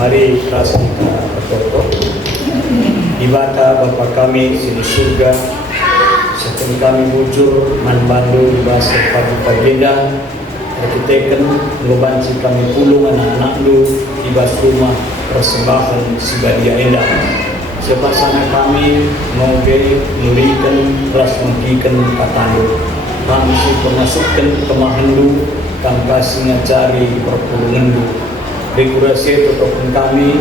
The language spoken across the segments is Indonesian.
Mari keras kita berdoa. Ibata Bapa kami sini surga, setelah kami bujur manbandu bahasa pagi-pagenda, kita ngebanci kami pulung anak-anak lu ibas rumah persembahan sibadia endah. Sepasana kami mau memberikan beras memberikan katandu. Kami si pemasukkan kemahandu, kami kasih ngacari perpulungan lu. Dekorasi tokokan kami,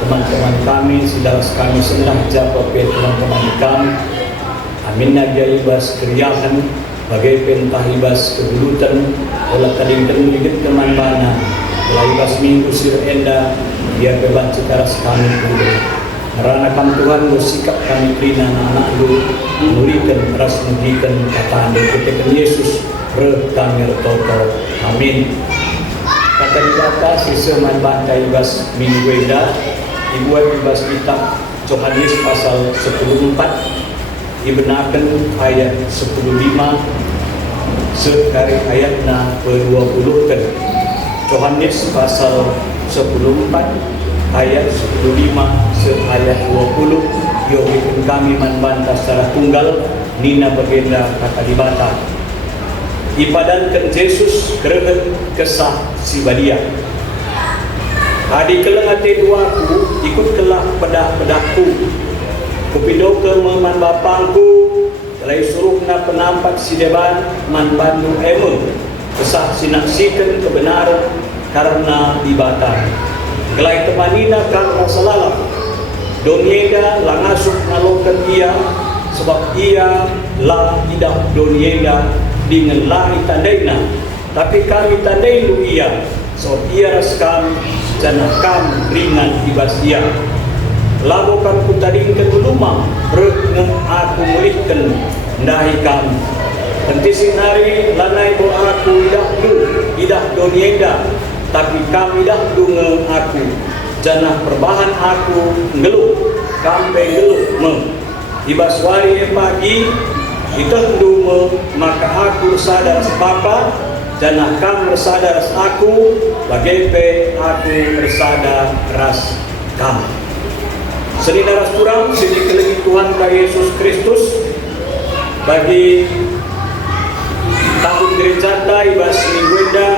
teman-teman kami, saudara kami senang jawab teman-teman kami. Amin naga ibas keriahan, bagai pentah ibas keburutan, olah kading terlihat teman bana, olah ibas minggu sir enda, biar bebanci karas kami puluh. Meranakan Tuhan bersikap kami kerina anak lu, memberikan keras memberikan kataan dan Yesus kami bertoto. Amin. Kata dibata sisa manbanta ibas minggu enda, dibuat ibas kitab Yohanes pasal 14, dibenarkan ayat 15 sekali ayatnya ke-20 kan. Yohanes pasal 14 ayat 15 ayat 20, yogikan kami manbanta secara tunggal nina bagenda kata dibata. Ipadankan Yesus kerehet kesah si badia. Adi kelengati duaku ikut kelah pedah-pedahku. Kupido ke man bapangku telai suruh na penampak si deban man bandu emu. Kesah sinaksikan kebenaran karena dibata. Kelai temanina kan rasalalap. Donieda langasuk nalokan ia sebab ia lah tidak donieda dengan lahi tandaina, tapi kami tandainu ia, so ia raskam janah kam ringan ibas ia. Labokan ku tadingkan belumang, rekne aku mulihkan ndahi kam. Hentisin hari lanai bo aku idah donienda, tapi kami dah dunge aku. Janah perbahan aku ngeluh, kampe ngeluh me. Ibas wari pagi kita dulu maka aku sadar sepapa dan akan bersadar aku bagaimana aku bersadar ras kamu. Seni daras kurang seni kelagi Tuhan Kak Yesus Kristus bagi tahun gereja ibas minggu enda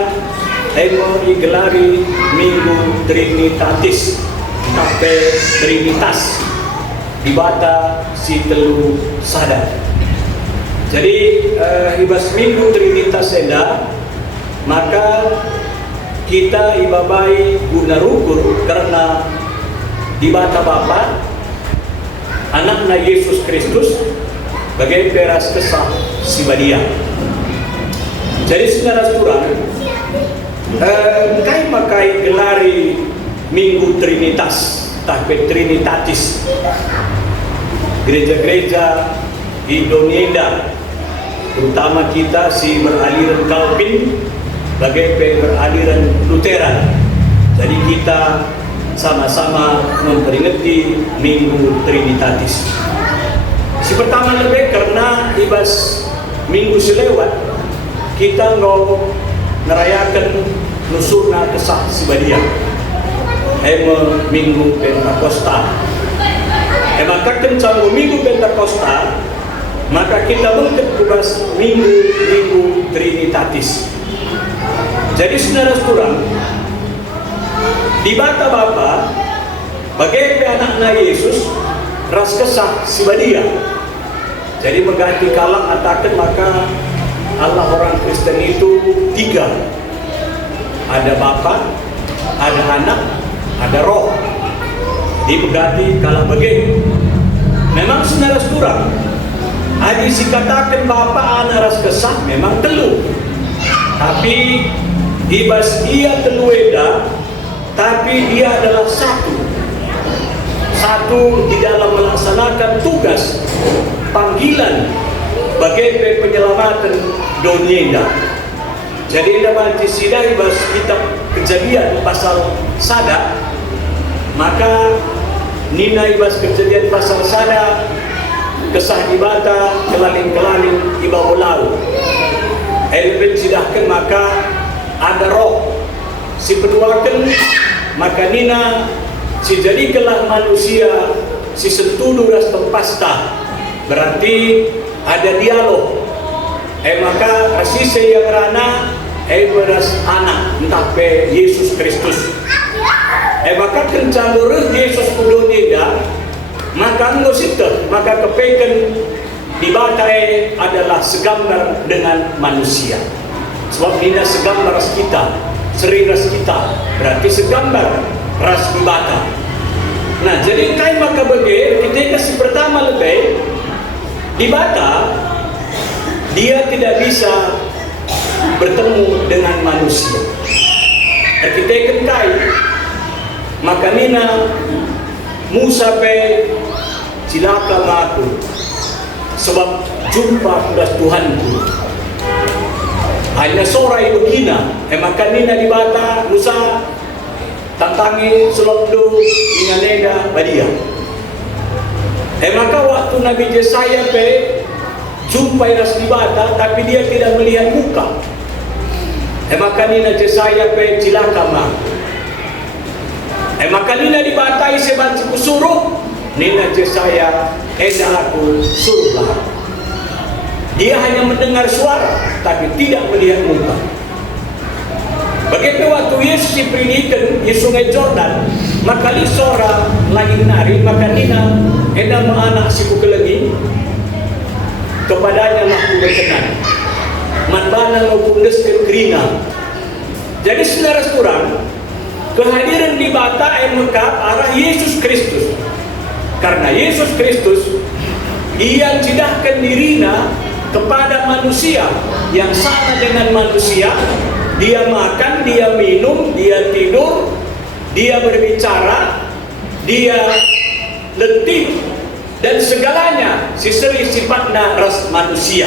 emo digelari minggu Trinitatis sampai Trinitas dibata si telu sadar. Jadi ibas minggu Trinitas enda maka kita ibabai guna rukur karena dibata Bapa anakna Yesus Kristus bagai peras kesah si badia. Jadi saudara surang kai makai gelari minggu Trinitas tapi Trinitatis gereja-gereja di Indonesia terutama kita si beraliran Calvin bagai beraliran Lutheran. Jadi kita sama-sama memperingati Minggu Trinitatis. Si pertama lebih karena ibas minggu selewat kita ngerayakan nusurna kesah si badia. Minggu Pentakosta. Maka kencang minggu Pentakosta maka kita mengkebas minggu Trinitatis. Jadi saudara kurang dibata Bapa bagaimana anaknya Yesus ras kesah si badia. Jadi mengganti kalang atakan maka Allah orang Kristen itu tiga, ada Bapa, ada Anak, ada Roh. Diberganti kalang bagaimana. Memang saudara kurang adi si katakan Bapa Anak ras kesah memang telu, tapi ibas ia telu eda, tapi dia adalah satu di dalam melaksanakan tugas panggilan bagai penyelamatan dunia. Jadi dalam sida ibas kitab Kejadian pasal sada, maka nina ibas Kejadian pasal sada kesah dibata kelaling-kelaling di bawah laut. Elemen sidahkan maka ada Roh si peduakan maka nina si jadikanlah manusia si sentudu ras tempasta, berarti ada dialog. Maka asise yang rana beras anak entah pe Yesus Kristus. Maka kencalur Yesus kudonida, maka ngosita, maka kepeken di batai adalah segambar dengan manusia. Sebab nina segambar ras kita, seri ras kita, berarti segambar ras di bata. Nah, jadi kai maka bagi kita kasih pertama lebih di bata, dia tidak bisa bertemu dengan manusia. Kita kai maka nina Musa pe cilaka maku, sebab jumpa kudas Tuhanku hanya sorai begina. Maka nina di bata Musa tantangi selobdo inganeda badia. Maka waktu Nabi Yesaya pe jumpai ras di bata, tapi dia tidak melihat muka. Maka nina Yesaya pe cilaka maku. Maka nina di bata sebanci kusuruh, nina Yesaya aku suruhlah. Dia hanya mendengar suara, tapi tidak melihat muka. Begitu waktu Yesus diperinihkan di sungai Jordan, maka li sora lagi nari, maka nina anak si kukelegi kepadanya lah kubekenan manbana ngaupundes ke kerina. Jadi saudara kurang kehadiran di bata maka arah Yesus Kristus, karena Yesus Kristus ia cidahkan dirinya kepada manusia yang sama dengan manusia. Dia makan, dia minum, dia tidur, dia berbicara, dia letih, dan segalanya siseri sifatnya ras manusia.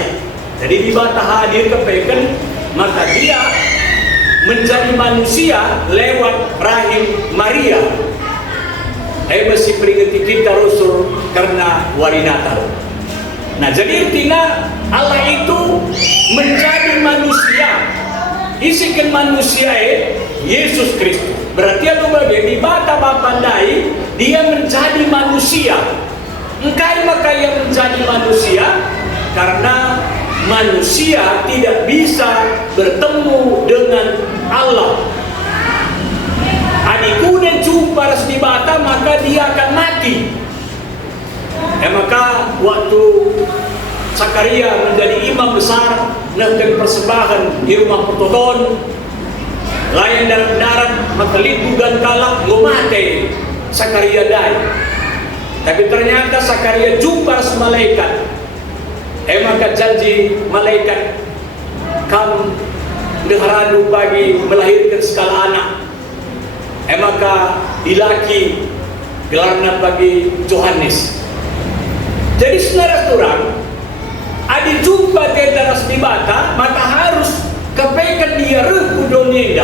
Jadi di bata hadir kepeken, maka dia menjadi manusia lewat rahim Maria. Masih peringati kita Rasul karena wari Natal. Nah, jadi intinya Allah itu menjadi manusia, isikan manusia Yesus Kristus. Berarti itu bagi di bata bapandai dia menjadi manusia. Engkai maka yang menjadi manusia karena manusia tidak bisa bertemu dengan Allah. Adikku dan jumpa di bata, maka dia akan mati. Maka waktu Sakaria menjadi imam besar melakukan persembahan di rumah pertoton, layan darat maka libu dan kalak ngomate Sakaria dai. Tapi ternyata Sakaria jumpa malaikat. Maka janji malaikat kamu deharadu bagi melahirkan segala anak. Maka dilaki gelarnya bagi Yohanes. Jadi saudara turang adi jumpa ke daras di bata, maka harus kepeken dia reku donieda,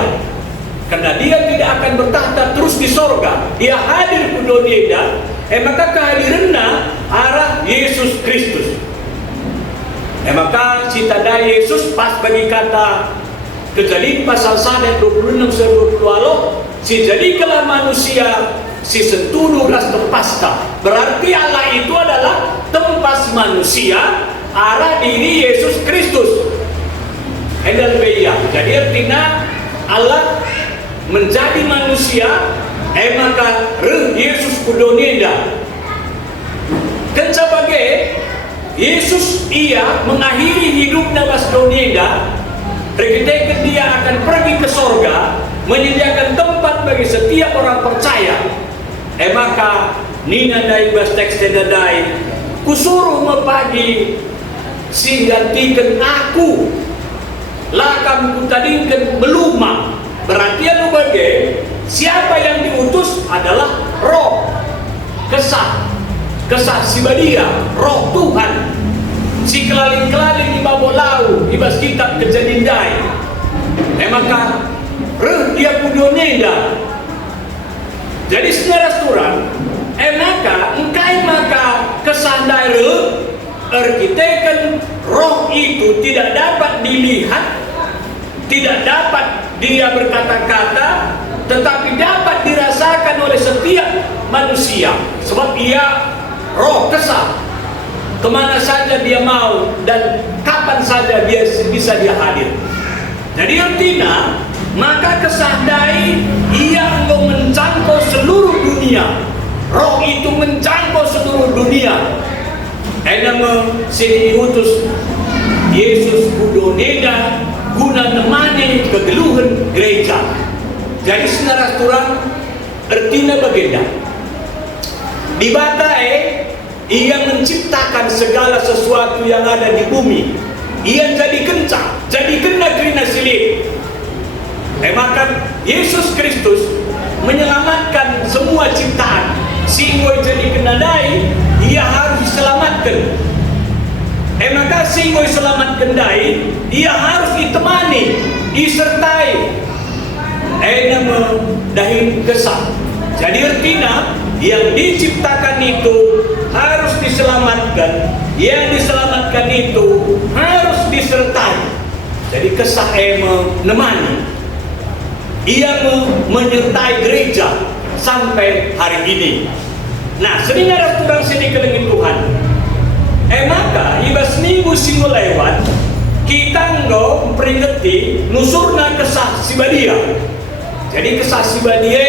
karena dia tidak akan bertahta terus di sorga. Dia hadir ku donieda. Maka kehadirannya arah Yesus Kristus. Maka cita dari Yesus pas bagi kata Kejadian pasal 1 26-20 si jadikanlah manusia si sentudu ras tempasta. Berarti Allah itu adalah tempas manusia arah diri Yesus Kristus. Jadi artinya Allah menjadi manusia, maka Yesus kudoneda. Kan sebagai Yesus ia mengakhiri hidupnya was doneda, ketika dia akan pergi ke sorga, menyediakan tempat bagi setiap orang percaya. Maka nina dai bas teks dai kusuruh mepagi singgantikan aku lakam kutadingkan meluma. Berarti anu bagai siapa yang diutus adalah roh kesah sibadia, roh Tuhan si kelaling-kelaling di babolau ibas kitab Kejadian dai. Maka dia kudoneda. Jadi saudara turang, maka engkai maka kesandai erkitekan roh itu tidak dapat dilihat, tidak dapat dia berkata-kata, tetapi dapat dirasakan oleh setiap manusia, sebab ia roh kesah. Kemana saja dia mau dan kapan saja dia bisa hadir. Jadi artinya, maka kesah dai ia menjangkau seluruh dunia. Roh itu menjangkau seluruh dunia. Enam sini diutus Yesus kudo neda guna nemani kegeluhan gereja. Jadi saudara turang artinya bagenda. Di batai ia menciptakan segala sesuatu yang ada di bumi. Ia jadi kencang, jadi kena kerina silih. Maka Yesus Kristus menyelamatkan semua ciptaan. Sehingga jadi kena dai, ia harus diselamatkan. Maka sehingga diselamatkan dai, ia harus ditemani, disertai. Nama dahin kesah. Jadi artinya yang diciptakan itu harus diselamatkan, yang diselamatkan itu harus disertai. Jadi kesah menemani, ia menyertai gereja sampai hari ini. Nah, sering ada turang sini kelengin Tuhan. Maka ibas minggu singgo lewat, kita nggak memperingati nusurna kesah sibadia. Jadi kesah sibadia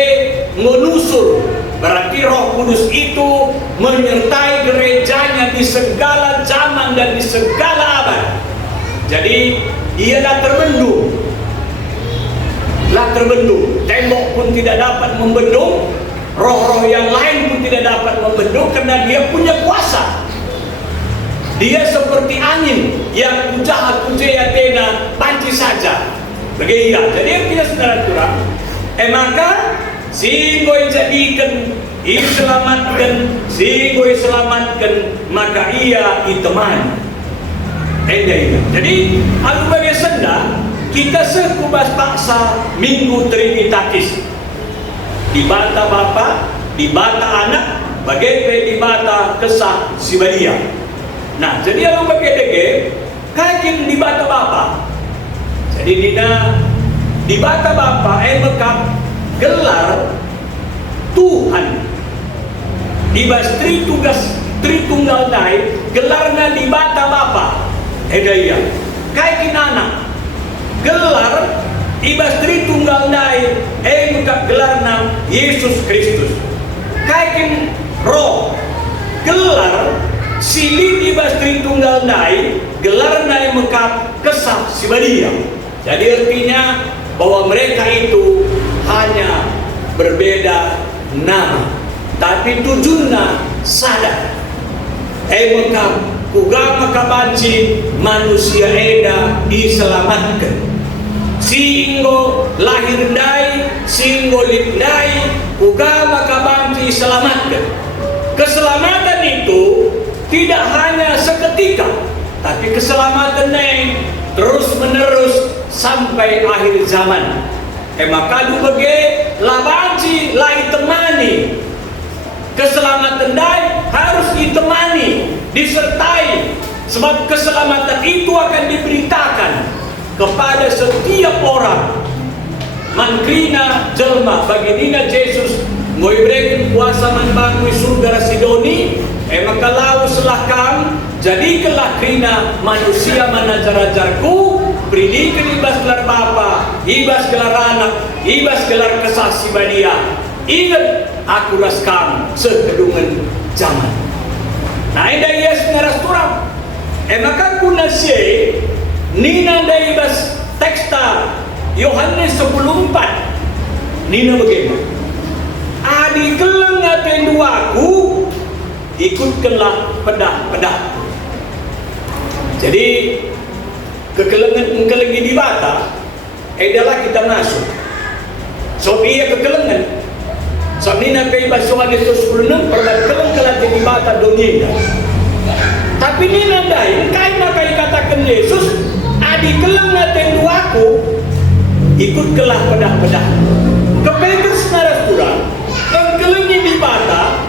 menusur, berarti Roh Kudus itu menyertai gerejanya di segala zaman dan di segala abad. Jadi ia dah terbendung. Tembok pun tidak dapat membendung, roh-roh yang lain pun tidak dapat membendung karena dia punya kuasa. Dia seperti angin yang jahat pujaya tena panci saja. Begitu. Jadi artinya saudara kurang. Maka sehingga jadikan selamatkan, maka ia ditemani. Jadi aku bagi senda kita sekubas paksa minggu Trinitatis. Di bata Bapa, di bata Anak, bagai di bata kesah sibadia. Nah, jadi aku bagi dege kakin di bata Bapa. Jadi di bata Bapa mekap gelar Tuhan. Ibas Tritunggal Dai gelarnya di bata Bapa. Iya. Kayak anak gelar ibas Tritunggal Dai mekap gelarnya Yesus Kristus. Kayak roh gelar silih ibas Tritunggal Dai gelarnya mekap kesah sibadia. Jadi artinya bahwa mereka itu hanya berbeda nama, tapi tujuannya sadar. Maka kugama kabanci manusia eda diselamatkan. Singgo lahir dai, singgo lindai, kugama kabanci selamatkan. Keselamatan itu tidak hanya seketika, tapi keselamatan yang terus menerus sampai akhir zaman. Maka sebagai labanci lai temani. Keselamatan dai harus ditemani, disertai, sebab keselamatan itu akan diberitakan kepada setiap orang. Mankrina jelma bagi dina Yesus ngoibrekin kuasa manbangui surga Sidoni. Maka lau selakam jadikanlah krina manusia manajar-ajarku. Berikan ibas gelar Bapa, ibas gelar Anak, ibas gelar kesah sibadia. Ingat aku raskam sekedungan zaman. Nah, ida yes ngaras turang. Maka kunasye nina da ibas teksta Yohanes 10:4. Nina bagaimana? Adi kelang ngaten duaku, ikutkanlah pedah-pedah. Jadi kekelengan di bata adalah kita masuk. So ia kekelengan. So nina kay basuhan itu 10:6 perban kelang di bata dunia. Tapi nina dai kay katakan Yesus, adi kelang ngaten duaku, ikutkanlah pedah-pedah. Kepegas naras kurang, kekelengi di bata,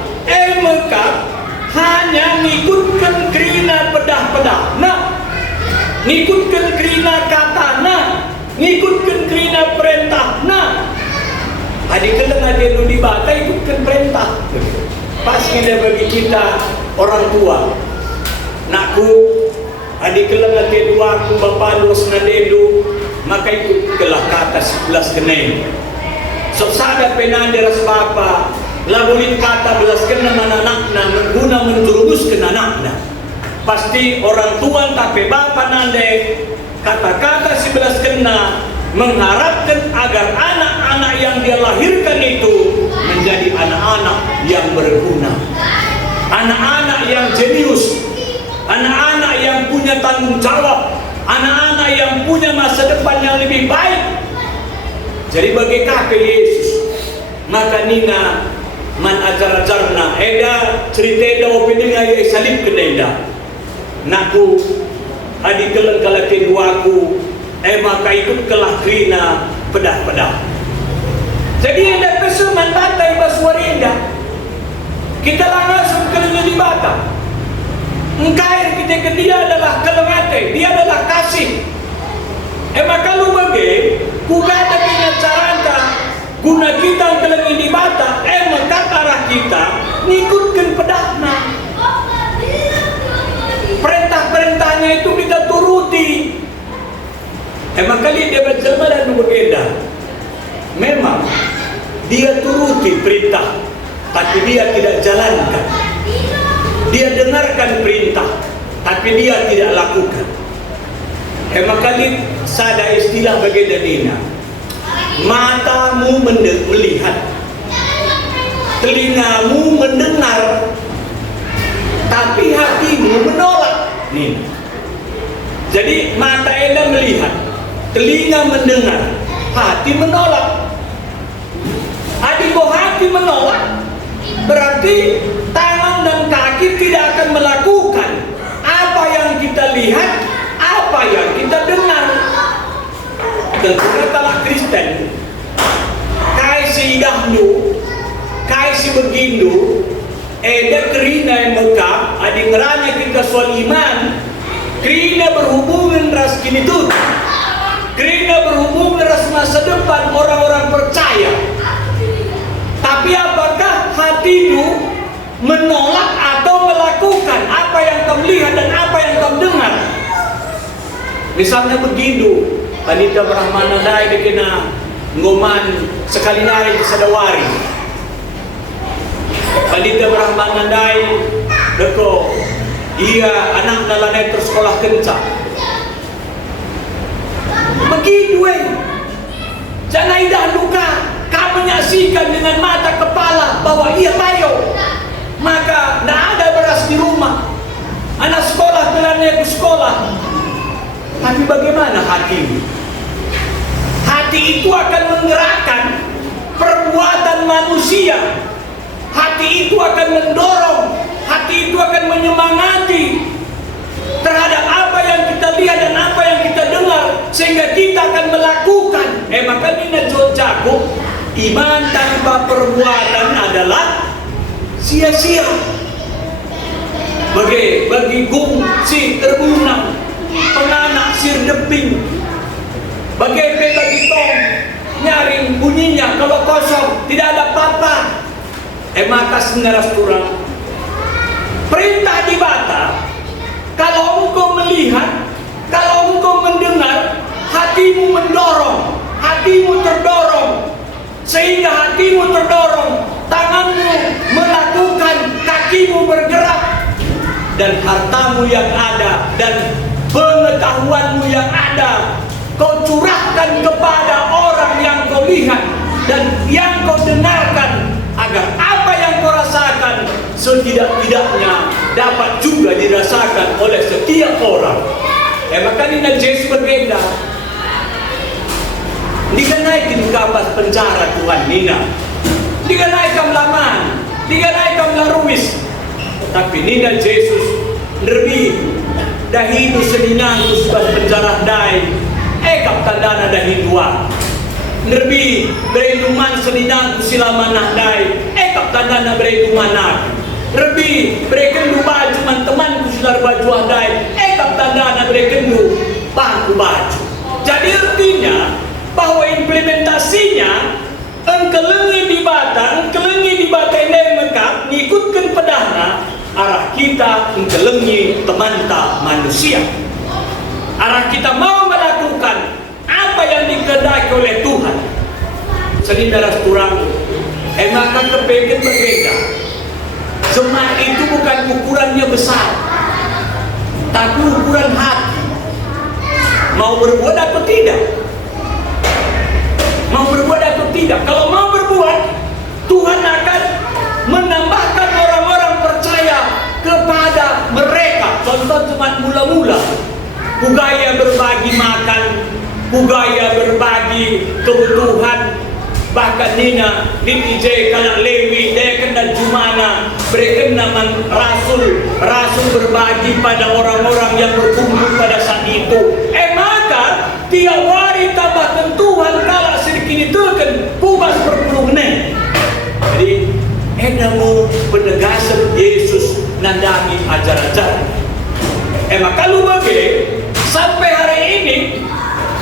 maka hanya ngikutkan kerina pedah-pedah. Nah, ngikutkan kerina kata nah, ngikutkan kerina perintah nah. Adik keleng adik lu di bata ikutkan perintah. Pas kita bagi kita orang tua. Nakku, adik keleng adik dua aku bapak lu senadelu, maka ikut kelah kata 11 keneng. So sada penanda ras bapa, labunin kata belas kena anak-anakna mengguna menjerumuskan anakna. Pasti orang tua tapi bapa nande kata-kata 11 kena mengharapkan agar anak-anak yang dia lahirkan itu menjadi anak-anak yang berguna, anak-anak yang jenius, anak-anak yang punya tanggung jawab, anak-anak yang punya masa depan yang lebih baik. Jadi bagi kakek Yesus, maka nina man ajar-ajarna eda cerita eda opininya ya salib kedenda. Naku adik keleng kalake duaku maka ikut kelah krina pedah-pedah. Jadi ada pesuman batai baswarenda. Kita langsung kelengnya di bata. Engkai kita ke dia adalah kelengate, dia adalah kasih. Maka lu bagi kugata kena caranta guna kita kelengnya di bata. Maka arah kita ngikutkan pedahna. Perintah-perintahnya itu kita turuti. Maka dia berjamaah dan berbeda. Memang dia turuti perintah, tapi dia tidak jalankan. Dia dengarkan perintah, tapi dia tidak lakukan. Maka sada istilah berbeda dina. Matamu melihat, telingamu mendengar, tapi hatimu menolak. Nih. Jadi mata enda melihat, telinga mendengar, hati menolak. Adiko hati menolak, berarti tangan dan kaki tidak akan melakukan apa yang kita lihat, apa yang kita dengar. Tentunya kalau Kristen, kai si igahnu, kai si begindu, eda kerina yang mekap, adi ngeranya kita soal iman, kerina berhubungan ras kini tuh. Kerana berhubungan ras masa depan orang-orang percaya. Tapi apakah hatimu menolak atau melakukan apa yang kau lihat dan apa yang kau dengar? Misalnya begitu, Panita Brahmana dai dikena ngoman sekali nari di Sadawari. Panita Brahmana dai deko ia anak nalanai tersekolah kencang. Begitu jangan indah luka. Kamu menyaksikan dengan mata kepala bahwa ia bayo, maka tidak ada beras di rumah. Anak sekolah pelannya ke sekolah. Tapi bagaimana hatimu? Hati itu akan menggerakkan perbuatan manusia. Hati itu akan mendorong, hati itu akan menyemangati terhadap apa yang kita lihat dan apa yang kita dengar, sehingga kita akan melakukan. Maka ini jago, iman tanpa perbuatan adalah sia-sia. Bagi gung si terbunang, penganak sir deping, bagi tong nyaring bunyinya kalau kosong tidak ada apa-apa. Maka senaras kurang perintah di bata. Kalau engkau melihat, kalau engkau mendengar, hatimu mendorong, hatimu terdorong, sehingga hatimu terdorong, tanganmu melakukan, kakimu bergerak, dan hartamu yang ada dan pengetahuanmu yang ada kau curahkan kepada orang yang kau lihat dan yang kau dengarkan, agar apa yang kau rasakan setidak-tidaknya dapat juga dirasakan oleh setiap orang. Maka ini Yesus berbeda. Dikenaikan kapas penjara Tuhan Nina, dikenaikan laman, dikenaikan laruis. Tapi Nina Yesus lebih dahidu seninang usbas penjara dai, kap tandana dahidua. Lebih bereduman seninang usilamanah dai, kap tandana beredumanah. Lebih berikan baju teman-teman kusilar baju adai, kap tandana berikan bangku baju. Jadi artinya bahwa implementasinya Engkelengi di bata ini mekap ngikutkan pedahna arah kita engkelengi temanta manusia. Arah kita mau melakukan apa yang dikehendaki oleh Tuhan. Saudara kurang, maka kepengen berbeda. Jemaat itu bukan ukurannya besar, tapi ukuran hati. Mau berbuat atau tidak? Mau berbuat atau tidak? Kalau mau berbuat, Tuhan akan menambahkan orang-orang percaya kepada mereka. Contoh cuma mula-mula, budaya berbagi makan, budaya berbagi kebutuhan. Bahkan Nina, Nitije, kalau Lewi, dia kena Jumana, mereka kena rasul berbagi pada orang-orang yang berkumpul pada saat itu. Maka tiap hari tambahkan Tuhan kalau sedikit ditekan kubas berpuluh-puluh. Jadi edamu penegasan Yesus nandani ajar-ajar. Maka lu bagi sampai hari ini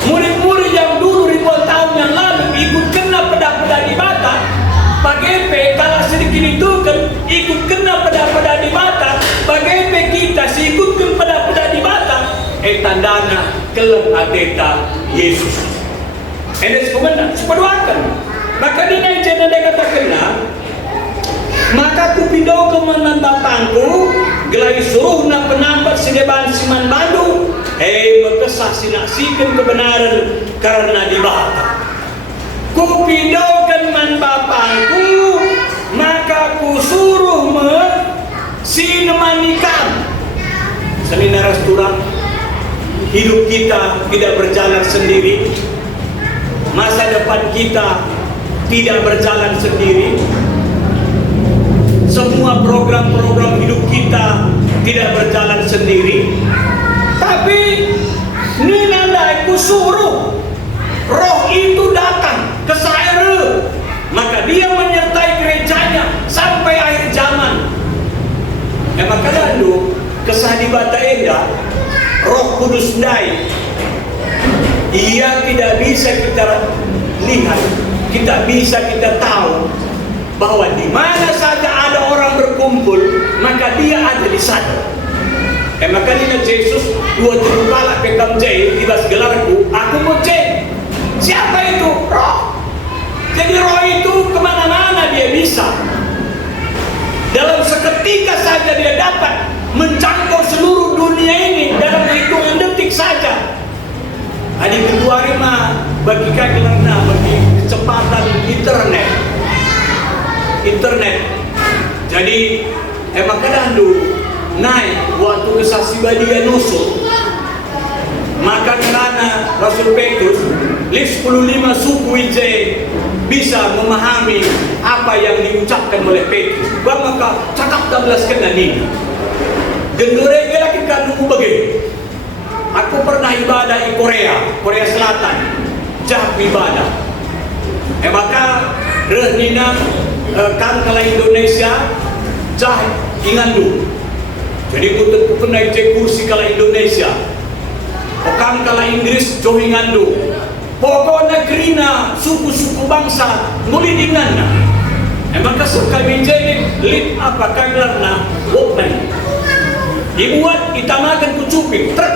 murid-murid yang dulu ribuan tahun yang lalu ikut kena peda-peda di bata, bagaimana kalau sedikit itu kan ikut kena peda-peda di bata, bagaimana kita ikutkan peda-peda di bata, tandana kelem ateta Yesus. Ini sepaduakan. Maka dia jangan katakanlah, maka ku pindah ke menan batangku, gelai suruh nak penampak sedeban siman bandu. Maka saksikan kebenaran karena dibata. Ku pindahkan man bapangku, maka ku suruh sinemanikan. Saudara seturang, hidup kita tidak berjalan sendiri, masa depan kita tidak berjalan sendiri, semua program-program hidup kita tidak berjalan sendiri. Tapi ini nanda aku suruh roh itu datang ke saya, maka dia menyertai gerejanya sampai akhir zaman. Maka lalu kesah di bata enda Roh Kudus dai, ia tidak bisa kita lihat, kita bisa kita tahu bahwa di mana saja ada orang berkumpul, maka dia ada di sana. Maka ini Yesus dua terukala pekam jai di bas gelarku, aku mau cek siapa itu roh. Jadi roh itu kemana-mana dia bisa. Dalam seketika saja dia dapat menjangkau seluruh dunia ini dalam hitungan detik saja. Adik kedua rima bagi karena bagi kecepatan internet. Jadi emang kadang naik waktu kesaksi badia nusuk, maka karena Rasul Petrus 15 suku Ije bisa memahami apa yang diucapkan oleh Petrus. Maka cakap 16 kena ini gendore lagi kan begini. Aku pernah ibadah di Korea Selatan, jah ibadah. Maka rehnina kan kalau Indonesia jah ingandu. Jadi aku pernah cek kursi kalau Indonesia, bukan kalau Inggris johingandu. Pokoknya kerina suku-suku bangsa mulai dinganna. Maka suka menjadi lip apa kaglarna Walkman. Dibuat itamakan kucupin truk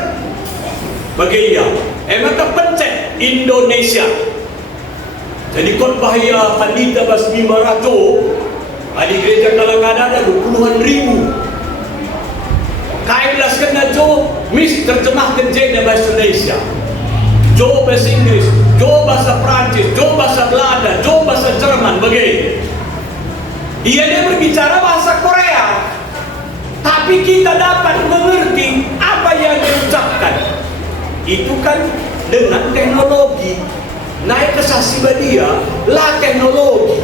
bagian. Maka pencet Indonesia. Jadi khotbah Pandita Basmi Barato di gereja Kalangada ada 20-an ribu. Kailas kena Jo mis terjemahkan je bahasa Indonesia, Jo bahasa Inggris, Jo bahasa Prancis, Jo bahasa Belanda, Jo bahasa Jerman, begitu. Dia berbicara bahasa Korea, tapi kita dapat mengerti apa yang diucapkan. Itu kan dengan teknologi. Naik ke saksi badia, lah teknologi.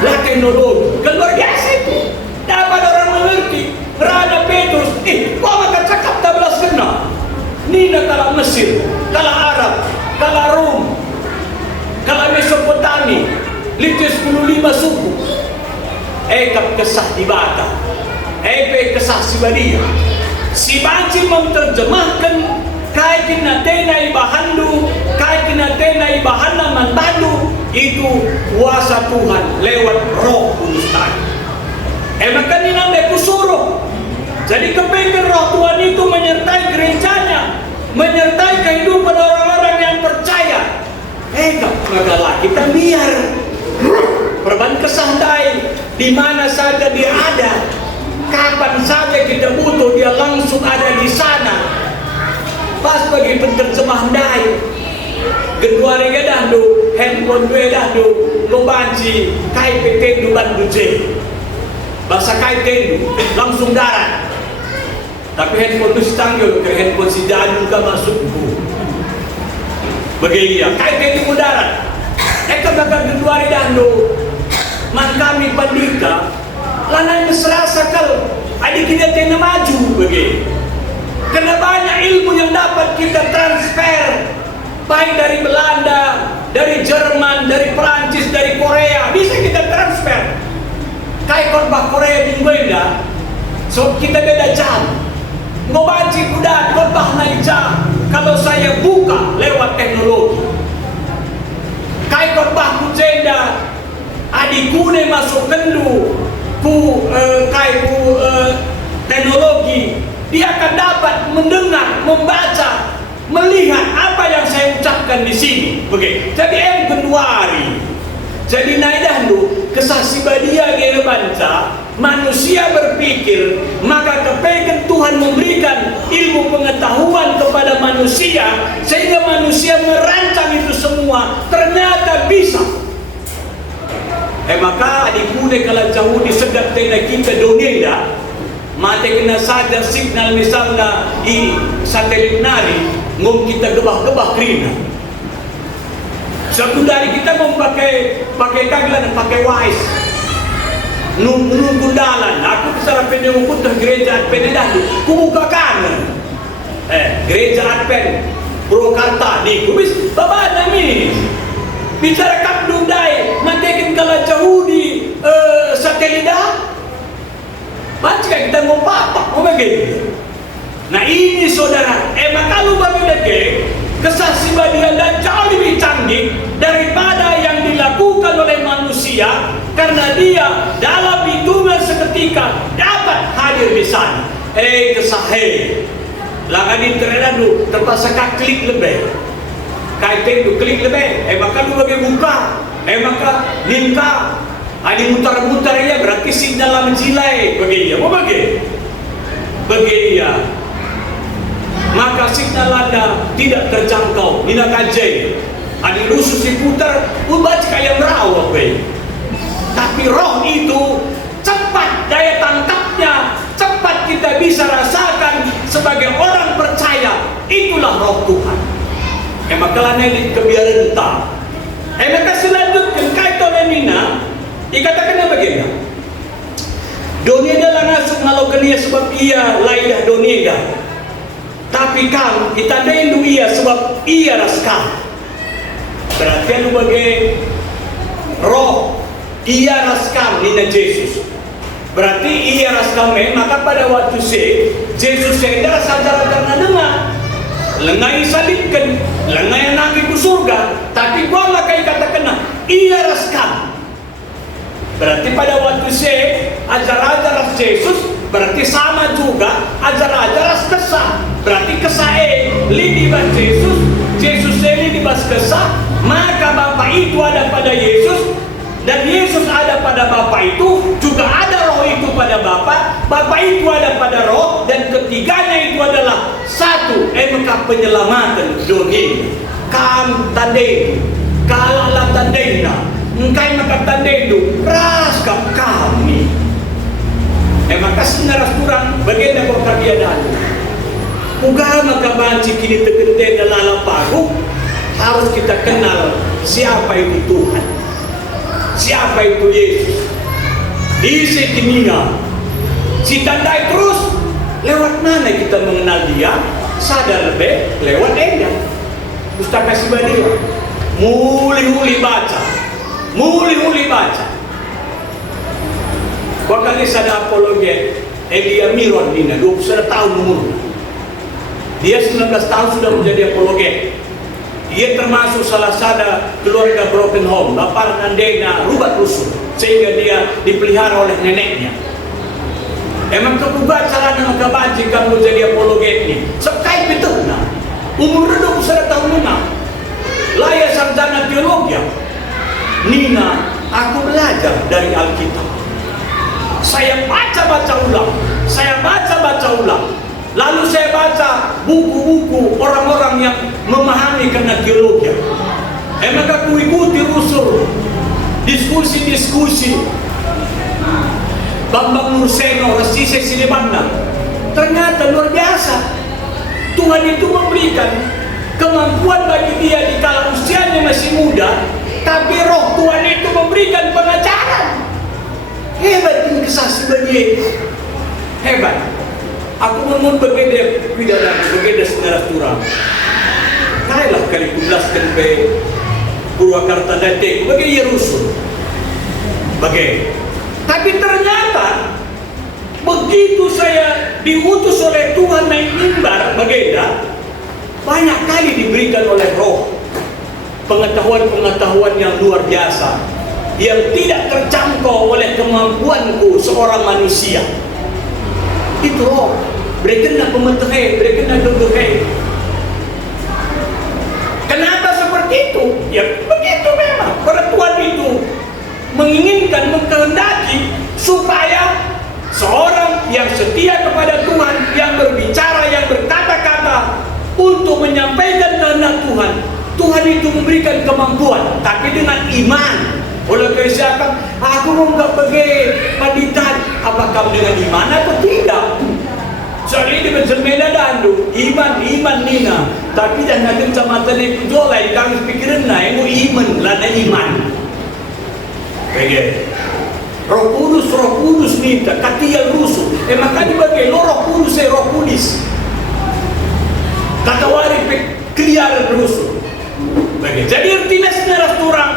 Kan luar biasa itu. Dapat orang mengerti. Rada Petrus, kok maka cakap 12 kena. Nina kala Mesir, kala Arab, kala Rom, kala Mesopotami, 15 suku. Kap kesah di bata, kesah si badia. Si banci menerjemahkan kai kina tenai bahandu, kai kina tenai bahana mantandu. itu kuasa Tuhan lewat Roh Kudus tadi. Maka ini namanya kusuruh. Jadi kepengen Roh Tuhan itu menyertai gerejanya, menyertai kehidupan orang-orang yang percaya. Maka kita biar perban kesandai di mana saja dia ada, kapan saja kita butuh dia langsung ada di sana. Pas bagi penterjemah dai, kedua rega dahdu, handphone gue dahdu, lo banci, kai PT du bandu je, bahasa kai tendu langsung darat. Tapi handphone itu setanggil, ke handphone si jadu kan masukku. Begitu, kai tendu darat. Kakak kedua rega dahdu, man kami pandika, lanai mesra sakal, adik kita tengah maju begitu. Karena banyak ilmu yang dapat kita transfer, baik dari Belanda, dari Jerman, dari Perancis, dari Korea, bisa kita transfer. Kayak korban Korea di Indonesia, so kita beda jam. Ngobaci kuda korban naik jam. Kalau saya buka lewat teknologi, kayak korban kujenda, adikku ne masuk kendu, teknologi. Dia akan dapat mendengar, membaca, melihat apa yang saya ucapkan di sini. Begitu. Jadi Januari. Jadi naidahnu kesaksi badia gere banca, manusia berpikir, maka kepengen Tuhan memberikan ilmu pengetahuan kepada manusia sehingga manusia merancang itu semua, ternyata bisa. Maka adikku kalau jauh disedap tenda kita doneda, mati kena saja signal misalnya di satelit nari, ngom kita gebah-gebah kerina. Satu dari kita mau pakai kaglan, pakai wise, nunggu dalan. Aku bisa pendek ukut ke gereja Advent dahulu. Kubuka kanan, gereja Advent Purwakarta nih, kubis bapak nami. Bicara kapdung dai, mantekin kalau jauh di satelit dah. Macam kita mau apa? Oh begitu. Nah ini saudara, maka lu bagi deke kesaksi badia dan jauh lebih canggih daripada yang dilakukan oleh manusia, karena dia dalam hitungan seketika dapat hadir di sana. Kesahe, langan internet dulu terpaksa klik lebih, kaitin tu klik lebih. Maka lu bagi buka, maka ninka. Adi mutar-mutar ya berarti signal dalam jilai begitu. Apa bagi? Begitu. Maka signal Anda tidak terjangkau. Nina kajai. Adi lusus diputar, ubah kayak merawat be. Tapi roh itu cepat daya tangkapnya, cepat kita bisa rasakan sebagai orang percaya. Itulah roh Tuhan. Maka lana kebiaran entah. Maka selanjutnya kait oleh Nina. Dikatakan bagaimana? Donieda lah nasuk ngalau kenia sebab ia laidah donieda. Tapi kam kita nendu ia sebab ia raskam. Berarti anu bagai roh ia raskam nina Yesus. Berarti ia raskam maka pada waktu Yesus sedar sadar karena dengar. Lengai salibkan, lengai nagi ke surga. Tapi bola kai kata kena ia raskam. Berarti pada waktu ajar-ajar Yesus berarti sama juga ajar-ajar kesah. Berarti kesah lini bas Yesus lini bas kesah, maka Bapa itu ada pada Yesus dan Yesus ada pada Bapa itu, juga ada roh itu pada Bapa itu ada pada roh, dan ketiganya itu adalah satu. Maka penyelamatan dunia kam tandai kalalah tandainya engkai maka tandai ras kami. Maka sinaras kurang bagaimana kau kabiadan. Uga maka banci kini tegente dalam paru, harus kita kenal siapa itu Tuhan, siapa itu Yesus. Di sekinia si tandai terus lewat mana kita mengenal dia? Sadar lebih lewat endah pustaka si badia. Muli-muli baca. Wakali sada apologet Elia Miron Dina 21 tahun umur. Dia 19 tahun sudah menjadi apologet. Ia termasuk salah satu keluarga broken home. Bapa nandena rubat rusuh sehingga dia dipelihara oleh neneknya. Emang kebubat salah nama kebaji kamu jadi apologetnya. Sekai betul nah. Umur 21 tahun enam. Laya sarjana teologi. Nina, aku belajar dari Alkitab. Saya baca-baca ulang. Saya baca-baca ulang. Lalu saya baca buku-buku orang-orang yang memahami karena teologi. Emang aku ikuti usul diskusi-diskusi Bambang Nurseno, Rasise Silibanda. Ternyata luar biasa. Tuhan itu memberikan kemampuan bagi dia di kala usianya masih muda, tapi roh Tuhan itu memberikan pengajaran. Hebat ini kesaksi bagi Yesus. Hebat. Aku mohon berbeda saudara turang. Kailah kali 12 ke Purwakarta Datek bagi Yerusalem. Bagi. Tapi ternyata begitu saya diutus oleh Tuhan naik mimbar bagenda, banyak kali diberikan oleh roh pengetahuan-pengetahuan yang luar biasa yang tidak terjangkau oleh kemampuanku seorang manusia. Itu roh berkena pementahai, berkena dodohai. Kenapa seperti itu? Ya begitu memang. Karena Tuhan itu menginginkan, mengkehendaki supaya seorang yang setia kepada Tuhan, yang berbicara, yang berkata-kata untuk menyampaikan kehendak Tuhan, Tuhan itu memberikan kemampuan, tapi dengan iman. Oleh kesehatan, aku mau nggak pergi paditan, apakah dengan iman atau tidak? Soalnya ini bersemeda dandu, iman nina, tapi jangan kecamatan itu jolai, kami pikiran naik, iman, lada iman. Oke. Roh Kudus minta katial rusuh. Makanya bagai roh Kudus roh kudis. Kata wari keliaran rusuh. Bagai. Jadi artinya sebenarnya turang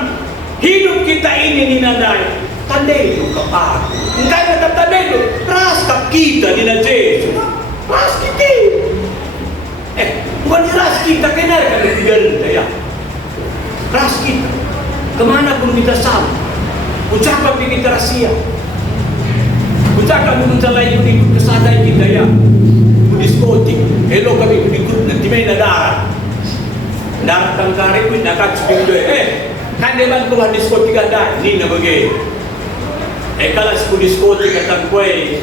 hidup kita ini ninadai. Tandai itu kepak. Enggak kata tandai itu. Raskap kita nina Yesus. Ras kita. Bukan ras kita kena kan tiga ya. Ras kita. Kemana pun kita sama. Ucapan kita rahasia. Ucapan mencalai ikut kesadai kita ya. Diskotik. Hello kami ikut nanti main darat. Darat tangkari pun nak kasih kan depan keluar diskotik ada. Ni na bagi. Kalau seku diskotik kata kue.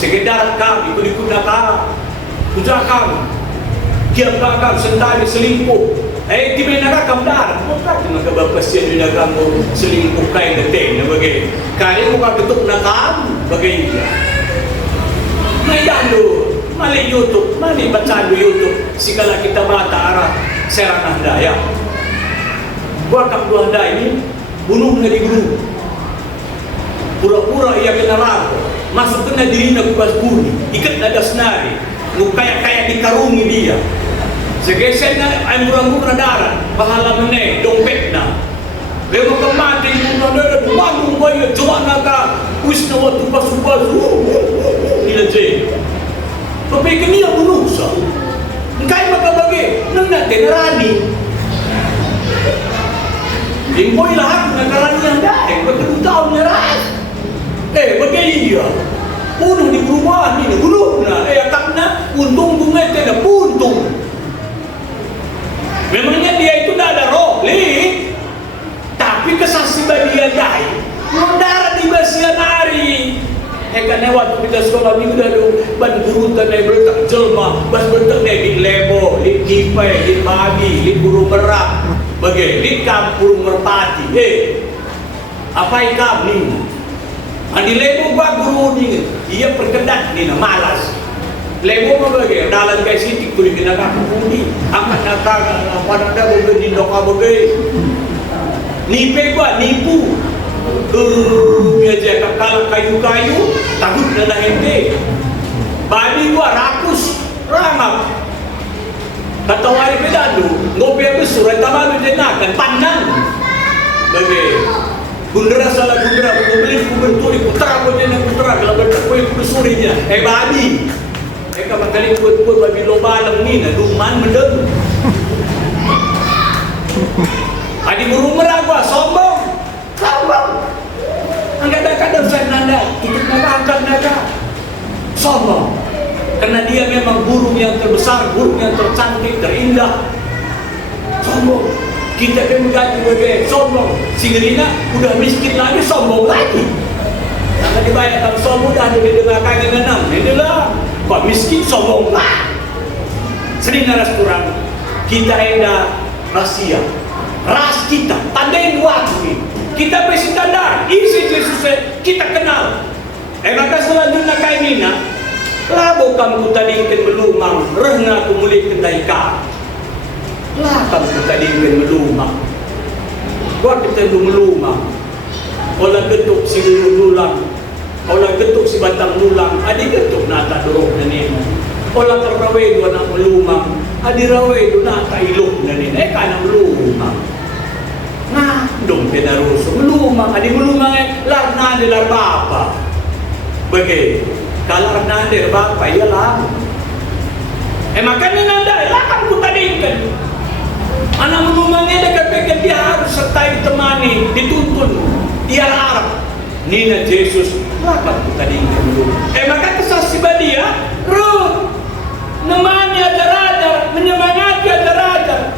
Sekedar kami ikut nak ucapan. Kiam kakam sentari selingkuh. Di mana rakam dar? Bukan cuma kebapasian di nakam selingkuh kain deteng, bagai. Kali muka betul nakam, bagai. Mayang lu, mali YouTube, mali baca di YouTube. Segala kita mata arah serangan daya. Buat kam dua daya ini bunuh dari guru. Pura-pura ia kena ragu, masuk kena diri nak kuas buni, ikat nada senari, nu kayak dikarungi dia. Segeser na ay murang-murang darah, bahala meneh, dompet na. Bego kemati, bumanong kayo, cuma naka, wis na waktu pas-pas, nila Jay. Papikin niya bunuh sa. Kaya makabagi, nang natin narani. Impoy lahat, nakarani ang daing, pagkatong taon niya ras. Bagay iya. Puno di perumahan ini, bunuh na. Atak na, untung bungete na, puntung. Memangnya dia itu tidak ada roh, tapi kesaksi bagi dia dai, mendarat di basian hari. Karena waktu kita sekolah minggu dulu, ban gurutan yang bertak jelma, bas bertak di lebo, di kipai, di babi, di burung merak, bagai di kampung merpati. Apa ikam ni? Di lebo gua guru ni, dia perkedat ni, malas. Lebo bagai dalam guys ini kulit kena kampung ni, akan nakal pada bagai di doa bagai. Nipe gua nipu, biasa kalau kayu-kayu takut dah hente. Babi gua rakus, ramah. Kata wari pedadu, ngopi besar, taman jenakan pandang. Bagai gundera salah gundera, beli kubentur putra boleh nak putra kalau bertakoi besurinya. Babi. Mereka mengkali kuat-kuat bagi loba alam ni na duman mendeng. Adi burung meragua, sombong. Kadang-kadang saya nanda, ikut angkat nada. Sombong. Karena dia memang burung yang terbesar, burung yang tercantik, terindah. Sombong. Kita kan mengganti sebagai sombong. Singerina udah miskin lagi, sombong lagi. Karena dibayar tak sombong dah ada didengarkan dengan inilah. Pak miskin sombong lah. Sering naras kurang. Kita ada rahasia. Ras kita, tandain waktu. Kita beri tanda. Isi Yesus kita kenal. Maka selanjutnya kainina. Labo kamu tadingkan belumang, rehna aku mulik kendai ka. Lah kamu tadingkan belumang. Buat kita itu melumang. Olah getuk si lulang, olah getuk si batang lulang, adi getuk nata dorong nanin. Olah terrawe dua nak melumang, adi rawe dua nata ilok nanin. Kana melumang. Nah, dong penaruso melumang, adi melumang larna de lar bapa. Bagai kalau nanda bapa ialah. Makanya nanda lah kan ku tadingkan. Anak melumangnya dekat pekat dia harus sertai ditemani, dituntun. Ia Arab Nina Yesus lakap tadi dulu. Maka kesaksi dia Ruh nemani ajar-ajar, menyemangati ajar-ajar.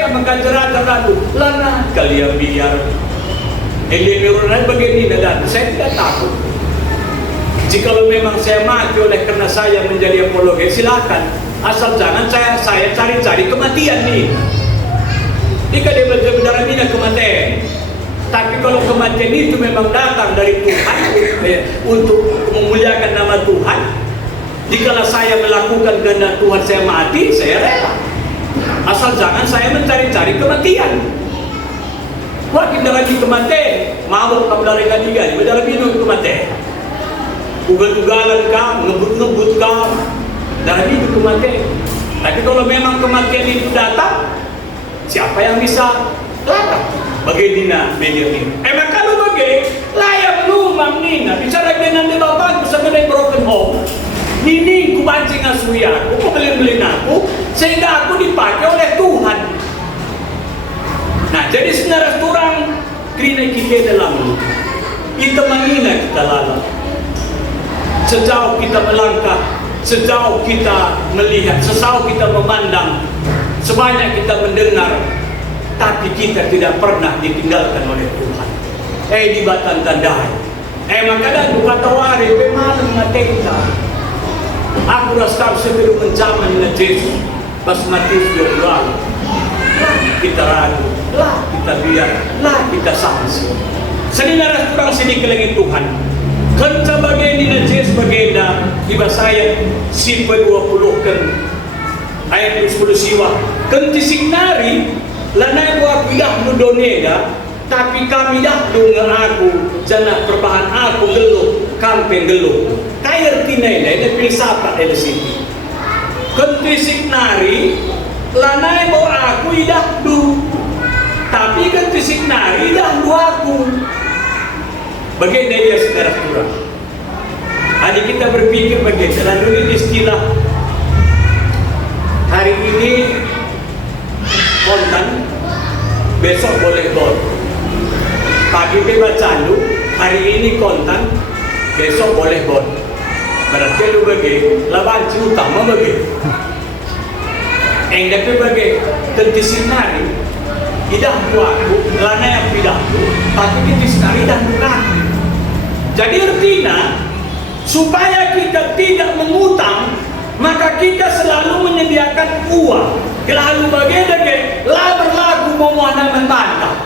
Kamu ajar-ajar lalu lana kalian biar Elimirunai begini dan saya tidak takut. Jikalau memang saya mati oleh karena saya menjadi apologi, silakan. Asal jangan saya cari-cari kematian nih. Jika dia benar-benar ini kematian. Tapi kalau kematian itu memang datang dari Tuhan untuk memuliakan nama Tuhan, jikalau saya melakukan kehendak Tuhan saya mati, saya rela. Asal jangan saya mencari-cari kematian. Wah kita lagi kematian, mau kamu dari ketiga, benar minum kematian. Ugal-ugalan kah, ngebut-ngebut kah, dari itu kematian. Tapi kalau memang kematian itu datang, siapa yang bisa larang? Bagaimana media ini? Kalau bagai layak lumang nina bicara dengan dia bapakku sebenarnya broken home. Nini ku pancing asuya, aku beli aku sehingga aku dipakai oleh Tuhan. Nah, jadi sebenarnya kurang krina kita dalam itu manina kita lalu. Sejauh kita melangkah, sejauh kita melihat, sejauh kita memandang, sebanyak kita mendengar. Tapi kita tidak pernah ditinggalkan oleh Tuhan. Di batan tandai. Makanya tu kata wari, bagaimana mengatita. Aku rasa sebelum menjaman dengan Yesus, pas mati sudah kita ragu, lah kita biar, lah kita sanksi. Senina kurang sini kelengin Tuhan. Kenca bagian dengan Yesus bagian iba saya sifat 20 kan ayat 10 siwa. Kenti signari lanai buat bidah mudonega, tapi kami dah dunga aku, jana perbahan aku geluh, kampeng geluh. Kayak tinai ada filsafat ada sini. Kentisik nari, lanai buat aku idah du, tapi kentisik nari idah du aku. Bagian dia sejarah kurang. Adik kita berpikir bagaimana lalu istilah hari ini kontan, besok boleh bot. Pagi bebas candu, hari ini kontan, besok boleh bot. Berarti lu bagi, lawan utama bagi. Tapi bagi terdisinari, idah buatku, lana yang pidahku, tapi terdisinari dan bukan. Jadi artinya, supaya kita tidak mengutang, maka kita selalu menyediakan uang. Lalu bagaimana lah berlaku memuana membantah.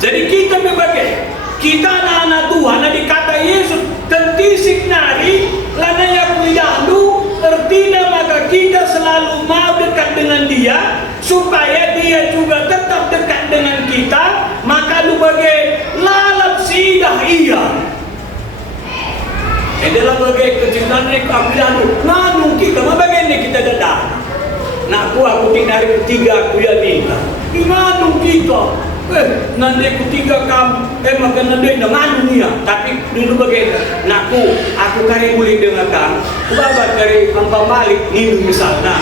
Jadi kita berbagai, kita anak-anak Tuhan, dikata Yesus tertisik nari, lana yang dahulu, artinya maka kita selalu mau dekat dengan Dia, supaya Dia juga tetap dekat dengan kita. Maka lu bagai lalap sidah iya. Dalam bagai kecintaan aku dahulu, manu kita, bagaimana kita dadah. Nak aku dari ketiga aku ya minta. Gimana kita? Nanti ketiga kamu, maka nanti dengan dunia. Tapi dulu bagaimana? Nakku, aku kari boleh dengan kamu. Babat kari ampam balik, ini misalnya.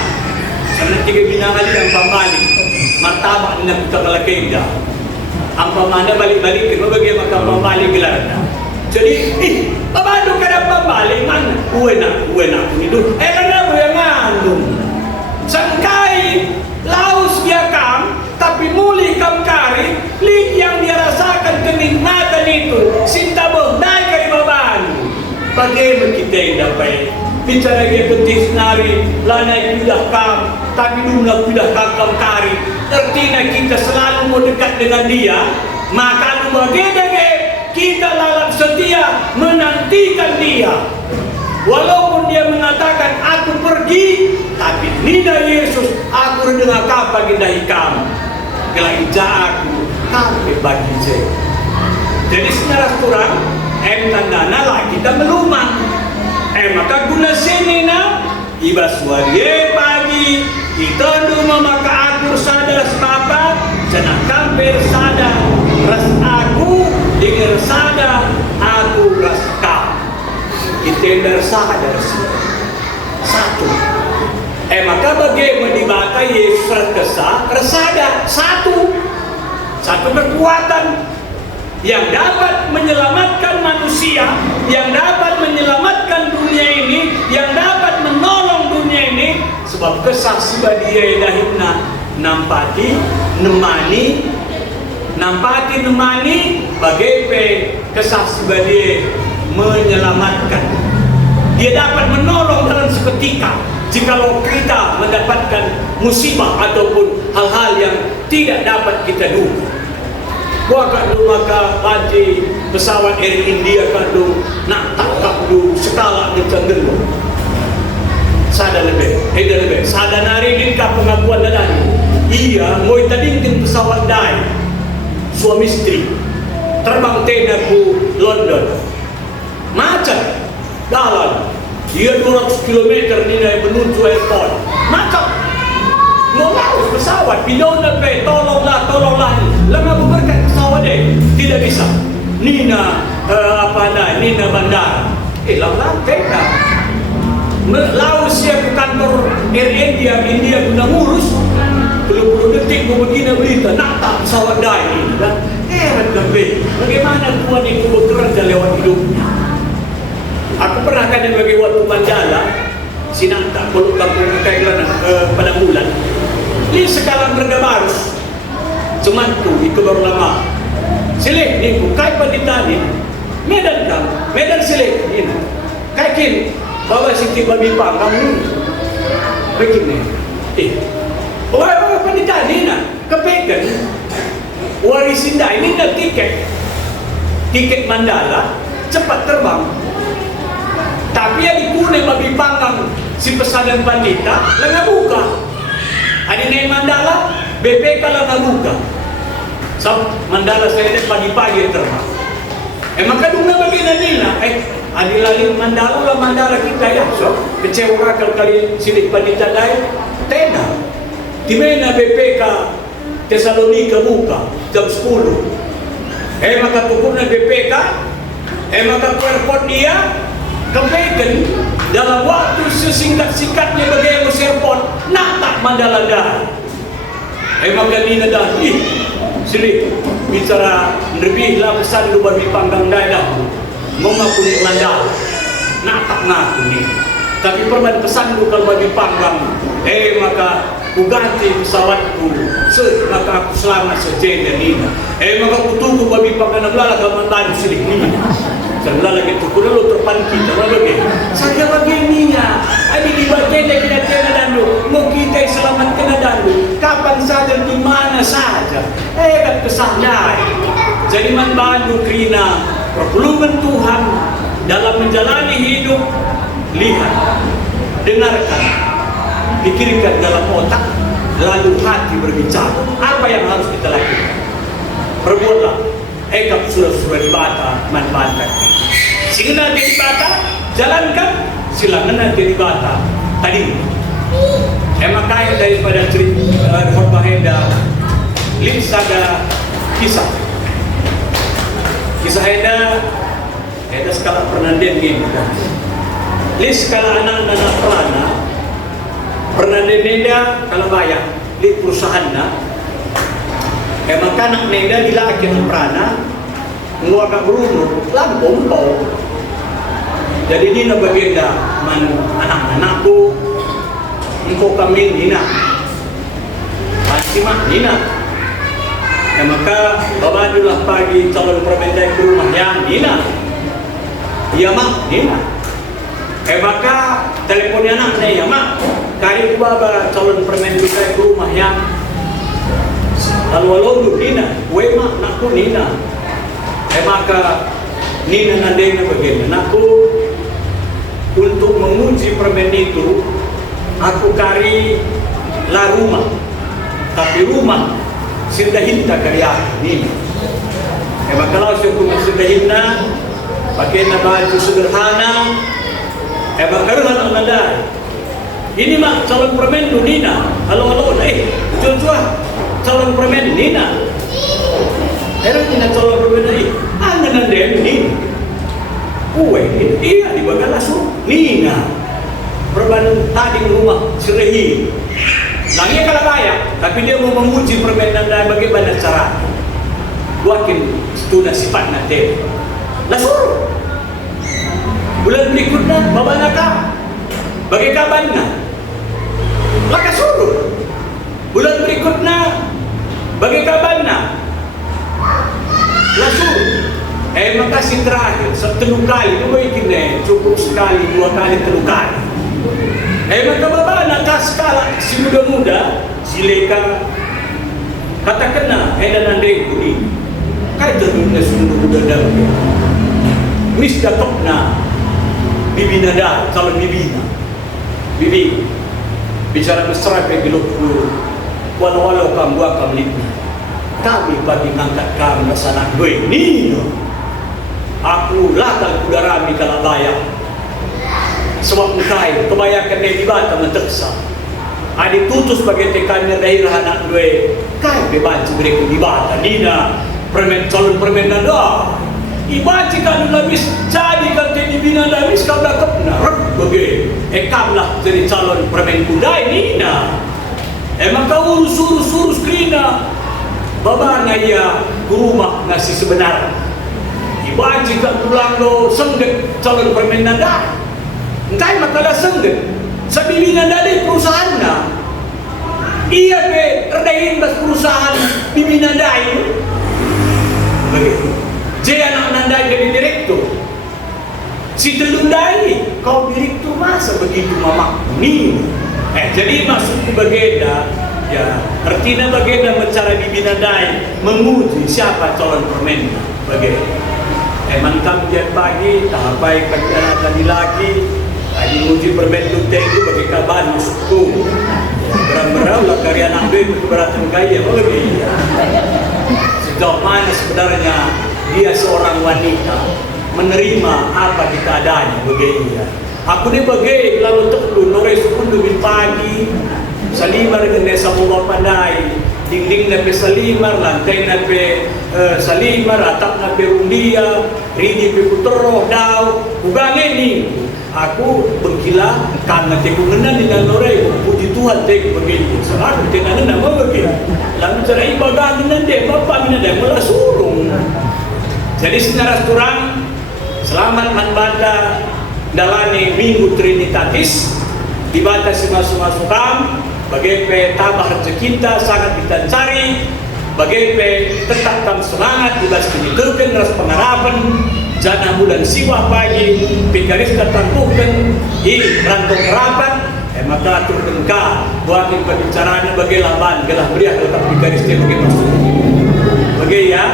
Karena 3 binang kali ampam balik. martabak na kita malakenda. Ang pamana balik-balik, mabagay magkapambalik gelarna. Jadi, paano ka na pambalik? Uwe na kung lang mo yung anong. Sangkay, laos dia kam, tapi muli kam kari, lit yang dirasakan kenikmatan itu, sintabong, dahil kay babaan. Bagaimana kita yang dapat bicara dia ketis nari, lanai pidah kam, tapi dulu pidah kam kari. Artinya kita selalu mau dekat dengan dia, maka bagaimana kita lalang setia menantikan dia. Walaupun dia mengatakan aku pergi, tapi nida Yesus aku dengan kapa gindahi kamu. Kelahija aku kamu bagi saya. Jadi secara kurang tandana lah kita melumang. Maka guna sini na iba suari pagi kita dulu maka aku sadar sebab jangan kamper sadar ras aku dengan sadar aku ras kamu. Kita sadar satu. Maka bagaimana dibata Yesus resada satu kekuatan yang dapat menyelamatkan manusia, yang dapat menyelamatkan dunia ini, yang dapat menolong dunia ini. Sebab kesah dia dahimna nampati nemani bagaimana kesah dia menyelamatkan. Dia dapat menolong dalam seketika jikalau kita mendapatkan musibah ataupun hal-hal yang tidak dapat kita duga. Gua kadu maka pati pesawat Air India kadu nak tangkap du skala kencang dulu. Sada lebih, sada nari lingkap pengakuan dadani. Iya, mau tading pesawat dai suami istri terbang tenda ku London. Macam dalam dia 200 km nilai menuju airport. Macam ngolaus pesawat pinona pe tolonglah lama berkat pesawat tidak bisa. Nina Nina bandara. Lang tenda. Laus dia ke kantor Air India guna ngurus. Belum detik mau begini berita nak tak pesawat dai ini kan. Bagaimana Tuhan itu bekerja lewat hidupnya. Aku pernah kan bagi waktu Mandala, sinak tak perlu kampung kailan pada bulan. Ini sekarang Reda Barus, cumanku itu baru lama. Silek ni kai panditani, Medan silek ni. Kai kin bawa Siti Babi Pang kamu. Begini. Panditani na kepekan. Warisinda ini dah tiket Mandala cepat terbang. Tapi yang dikuning babi panggang si pesanan pandita lang buka. Ada naik Mandala BPK lang buka. So Mandala saya ada pagi-pagi terbang. Maka duna bagi nila. Adilalin Mandala kita ya. So kecewa kali silik pandita dai tena. Timena BPK Tesalonika buka jam 10. Maka tukurna BPK. Maka airport dia kebaikan dalam waktu sesingkat-singkatnya bagi airport nak tak Mandala dah. Maka nina dah sini bicara lebih lah pesan lu bagi panggang dah mengaku ni Mandala nak tak ngaku ni. Tapi perban pesan lu kalau bagi panggang maka ku ganti pesawatku maka aku selamat sejalan nina. Maka ku tunggu bagi panggang naglalak mantan silik nina. Karena lagi tu kurang lu terpanti, terlalu lagi. Saya begininya, ada di bagian kita kena dandu, mau kita selamat kena dandu, kapan saja, di mana saja. Kat kesahnya. Jadi membantu kerana pertolongan Tuhan dalam menjalani hidup. Lihat, dengarkan, pikirkan dalam otak, lalu hati berbicara. Apa yang harus kita lakukan? Perbuatlah. Kap surah-surah dibata, manfaatkan. Sehingga nanti dibata, jalankan, silangan nanti dibata. Tadi, makanya daripada cerita khotbah Henda, ada kisah. Kisah Henda skala pernandian gini. Skala anak-anak pelana, pernandian Henda kalau bayar, di perusahaan maka anak neda dilaki ng prana, nguwa ka bruno, lampong po. Jadi ini na bagenda man anak-anakku, engkau kami nina, mak nina. Maka babadulah pagi calon permendai ke rumah yang nina, iya mak nina. Maka teleponnya anaknya ya mak, kari baba calon permendai ke rumah yang lalu nina, we mak nakku nina. Maka nina nandeng bagenda nakku. Untuk menguji permen itu, aku kari la rumah, tapi rumah sindahinta karya ini. Kalau saya sindahinta, pakai baju sederhana, karuhan ang nada. Ini mak calon permen tu Nina, halo, jual calon permen Nina. Nina calon permen ini, anda nandem Nina. Iya di bagian langsung Nina perban tadi rumah Sirehi langnya kalah layak, tapi dia mau menguji permainan dan bagaimana cara buatin setuna sifat nanti langsung bulan berikutnya bawa nakam bagi kabarnya laka suruh bulan berikutnya bagi kabarnya langsung makasih terakhir, setelu kali, itu baiknya cukup sekali, 2 kali, 3 kali. Maka bapak nak skala si muda-muda, si leka, kata kena, dan ande ini, kaya terdunia si muda-muda dalam mis dapat na, bibi nada, calon bibi na, bibi, bicara mesra ke geluk walau-walau kamu buat kamu litna, kami bagi ngangkat kamu nasanak gue, Nino. Aku latal kudarami kalau bayar sebab mukai kebayangkan dia dibata menteksa adik tutus sebagai tekannya daerah anak gue kai bebanci mereka dibata Nina permen calon permen nada ibaci kan labis jadi kan di bina labis kau dah kepna bagi kamlah jadi calon permen kudai Nina emang kau urus krina babana ia ke rumah nasi sebenarnya wajib tak pulang lo sengget calon permen nada entah makalah sengget sabibi nada di perusahaan na iya pe redahin bas perusahaan bibi nada itu begitu dia anak nanda jadi direktur si telundai kau direktur masa begitu mama ni jadi maksudku bagenda ya artinya bagenda mencari bibi nada menguji siapa calon permen bagaimana mantap dia pagi, tahapai kerjaan tadi lagi, tadi uji perbentuk itu bagi kabar musuhku. Berang-berang lah karya anak gue keberatan kaya, lebih. Sejauh mana sebenarnya dia seorang wanita menerima apa di keadaannya begini. Aku ni bagi lalu terlalu nores pun lebih pagi, salimar dengan desa bawa pandai. Dinding na pe salimar, lantai na pe salimar, atap na pe undia, ridi pe putero daw, ugangin ni. Aku bergila karena teku ngenan di dalam orang puji Tuhan teku begitu. Selalu teku ngenan mau begitu. Lalu cara ibadah ngenan dia, bapak ngenan dia malah surung. Jadi secara kurang selamat manbanda dalani minggu Trinitatis dibatasi masuk-masuk kam. Bagaimana tambah rezeki kita sangat kita cari, bagaimana tetapkan semangat dibas penitukan ras pengharapan jana bulan siwa pagi pikaris tertentukan di rantau harapan maka turun ka buatin pembicaraan bagi laban gelah beriak tetap pikaris dia bagi maksud bagi ya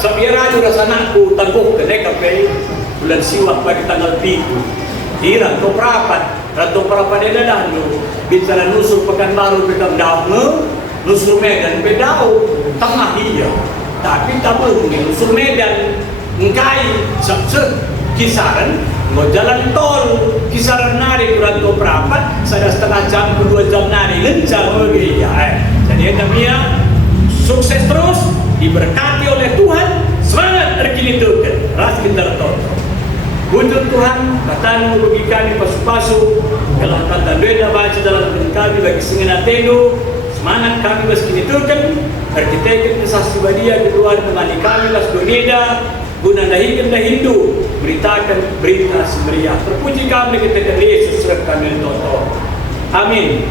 sabiara juga sanakku tangguh ke DKP bulan siwa pagi tanggal 3 di rantau harapan dia dah dulu bicara nusur Pekanbaru Pekam Daun nusur Medan Pedau tengah iya tapi tak perlu nusur Medan ngkai kisaran mau jalan tol kisaran nari kurang ke perapat saya setengah jam ke 2 jam nari lencang lagi ya jadi kami sukses terus diberkati oleh Tuhan semangat terkini-kini ras kita tol wujud Tuhan kata bagi kami pasu-pasu kalau kata beda baca dalam kami bagi sengena tenu semangat kami bas kini turkan arkitek kesaksi badia di luar temani kami bas doneda guna dahikan dah Hindu beritakan berita semeriah. Terpuji kami ketika Yesus serap kami tonton. Amin.